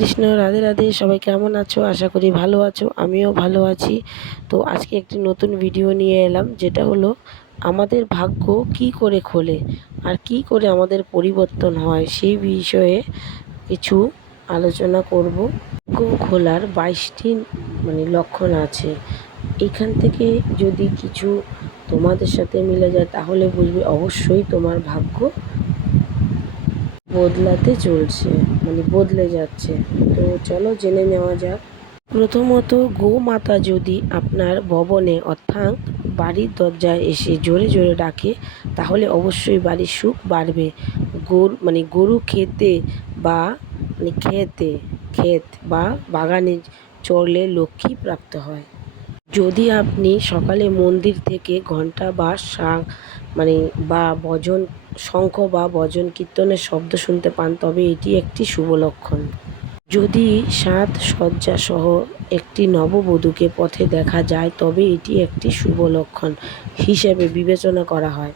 কৃষ্ণ, রাধে রাধে, সবাই কেমন আছো? আশা করি ভালো আছো, আমিও ভালো আছি। তো আজকে একটি নতুন ভিডিও নিয়ে এলাম, যেটা হলো আমাদের ভাগ্য কি করে খোলে আর কি করে আমাদের পরিবর্তন হয়, সেই বিষয়ে কিছু আলোচনা করব। ভাগ্য খোলার বাইশটি মানে লক্ষণ আছে। এখান থেকে যদি কিছু তোমাদের সাথে মিলে যায়, তাহলে বুঝবে অবশ্যই তোমার ভাগ্য বদলাতে চলছে। মানে বদলে যাচ্ছে। তো চলো জেনে নেওয়া যাক। প্রথমত, গোমাতা যদি আপনার ভবনে অর্থাৎ বাড়ির দরজায় এসে জোরে জোরে ডাকে, তাহলে অবশ্যই বাড়ির সুখ বাড়বে। গরু মানে গরু খেতে বা মানে খেতে, ক্ষেত বা বাগানে চড়লে লক্ষ্মী প্রাপ্ত হয়। যদি আপনি সকালে মন্দির থেকে ঘণ্টা বা শাঁখ মানে বা ভজন, শঙ্খ বা ভজন কীর্তনের শব্দ শুনতে পান, তবে এটি একটি শুভ লক্ষণ। যদি সাত সজ্জাসহ একটি নববধূকে পথে দেখা যায়, তবে এটি একটি শুভ লক্ষণ হিসেবে বিবেচনা করা হয়।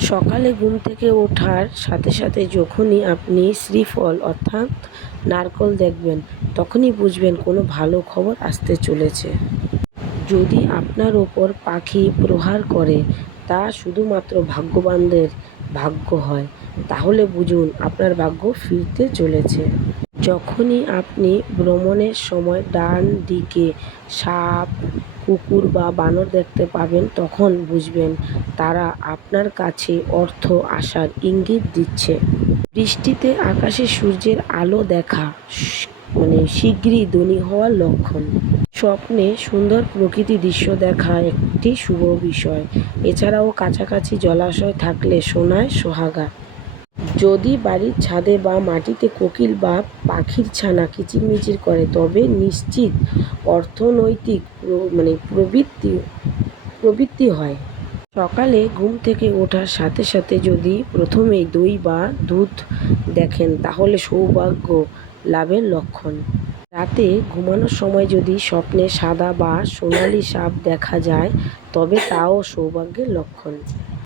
সকালে ঘুম থেকে ওঠার সাথে সাথে যখনই আপনি শ্রীফল অর্থাৎ নারকল দেখবেন, তখনই বুঝবেন কোনো ভালো খবর আসতে চলেছে। যদি আপনার ওপর পাখি প্রহার করে তা শুধুমাত্র ভাগ্যবানদের ভাগ্য হয়। তাহলে বুঝুন, আপনার ভাগ্য ফিরতে চলেছে। যখনই আপনি ভ্রমণের সময় ডান দিকে সাপ, কুকুর বা বানর দেখতে পাবেন, তখন বুঝবেন তারা আপনার কাছে অর্থ আসার ইঙ্গিত দিচ্ছে। বৃষ্টিতে আকাশে সূর্যের আলো দেখা। মানে শীঘ্রই ধনী হওয়ার লক্ষণ। স্বপ্নে সুন্দর প্রকৃতি দৃশ্য দেখা একটি শুভ বিষয়। এছাড়াও কাছাকাছি জলাশয় থাকলে সোনায় সোহাগা। যদি বাড়ির ছাদে বা মাটিতে কোকিল বা পাখির ছানা কিচিরমিচির করে, তবে নিশ্চিত অর্থনৈতিক মানে প্রবৃত্তি প্রবৃত্তি হয়। সকালে ঘুম থেকে ওঠার সাথে সাথে যদি প্রথমেই দই বা দুধ দেখেন, তাহলে সৌভাগ্য। লাভের লক্ষণ। রাতে ঘুমানোর সময় যদি স্বপ্নে সাদা বা সোনালি সাপ দেখা যায়, তবে তাও সৌভাগ্যের লক্ষণ।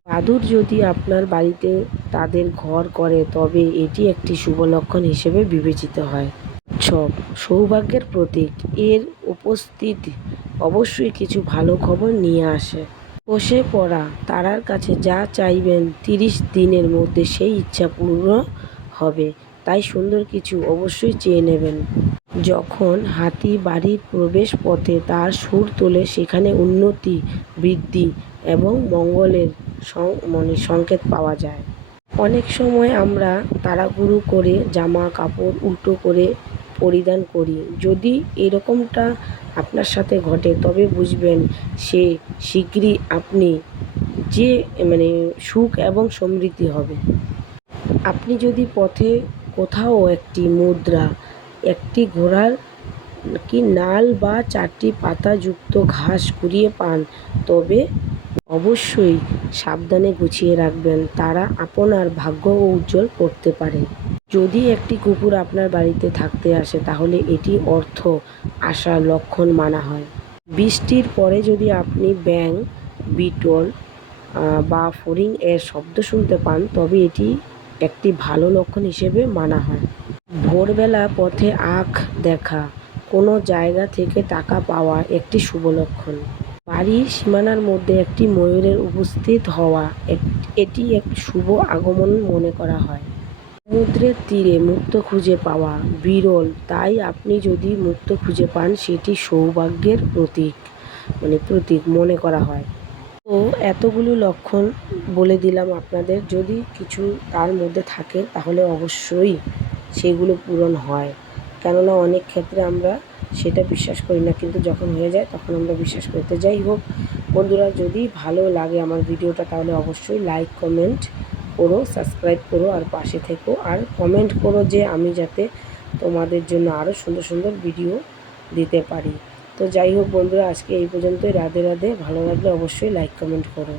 বাদুর যদি আপনার বাড়িতে তাদের ঘর করে, তবে এটি একটি শুভ লক্ষণ হিসেবে বিবেচিত হয়। উৎসব, সৌভাগ্যের প্রতীক। এর উপস্থিতি অবশ্যই কিছু ভালো খবর নিয়ে আসে। বসে পড়া, তারার কাছে যা চাইবেন, তিরিশ দিনের মধ্যে সেই ইচ্ছা পূর্ণ হবে। তাই সুন্দর কিছু অবশ্যই চেয়ে নেবেন। যখন হাতি বাড়ির প্রবেশ পথে তার সুর তোলে, সেখানে উন্নতি, বৃদ্ধি এবং মঙ্গলের মানে সংকেত পাওয়া যায়। অনেক সময় আমরা তাড়াহুড়ো করে জামা কাপড় উল্টো করে পরিধান করি। যদি এরকমটা আপনার সাথে ঘটে, তবে বুঝবেন সে শীঘ্রই আপনি যে মানে সুখ এবং সমৃদ্ধি হবে। আপনি যদি পথে কোথাও একটি মুদ্রা, একটি ঘোড়ার কি নাল বা চারটি পাতাযুক্ত ঘাস কুড়িয়ে পান। তবে অবশ্যই সাবধানে গুছিয়ে রাখবেন, তারা আপনার ভাগ্য উজ্জ্বল করতে পারে। যদি একটি কুকুর আপনার বাড়িতে থাকতে আসে, তাহলে এটি অর্থ আসার লক্ষণ মানা হয়। বৃষ্টির পরে যদি আপনি ব্যাং বিটল বা ফড়িং এর শব্দ শুনতে পান, তবে এটি একটি ভালো লক্ষণ হিসেবে মানা হয়। ভোরবেলা পথে আখ দেখা, কোনো জায়গা থেকে টাকা পাওয়া একটি শুভ লক্ষণ। বাড়ির সীমানার মধ্যে একটি ময়ূরের উপস্থিত হওয়া এটি এক শুভ আগমন মনে করা হয়। সমুদ্রের তীরে মুক্ত খুঁজে পাওয়া, বিরল, তাই আপনি যদি মুক্ত খুঁজে পান, সেটি সৌভাগ্যের প্রতীক মানে প্রতীক মনে করা হয়। এতগুলো লক্ষণ বলে দিলাম আপনাদের। যদি কিছু তার মধ্যে থাকে, তাহলে অবশ্যই সেগুলো পূরণ হয়। কেননা অনেক ক্ষেত্রে আমরা সেটা বিশ্বাস করি না, কিন্তু যখন হয়ে যায় তখন আমরা বিশ্বাস করতে যাই হোক, বন্ধুরা, যদি ভালো লাগে আমার ভিডিওটা, তাহলে অবশ্যই লাইক কমেন্ট করো সাবস্ক্রাইব করো, আর পাশে থেকো। আর কমেন্ট করো যে আমি যাতে তোমাদের জন্য আরও সুন্দর সুন্দর ভিডিও দিতে পারি। তো যাই হোক বন্ধুরা, আজকে এই পর্যন্তই। রাধে রাধে, ভালো লাগলে অবশ্যই লাইক কমেন্ট করো।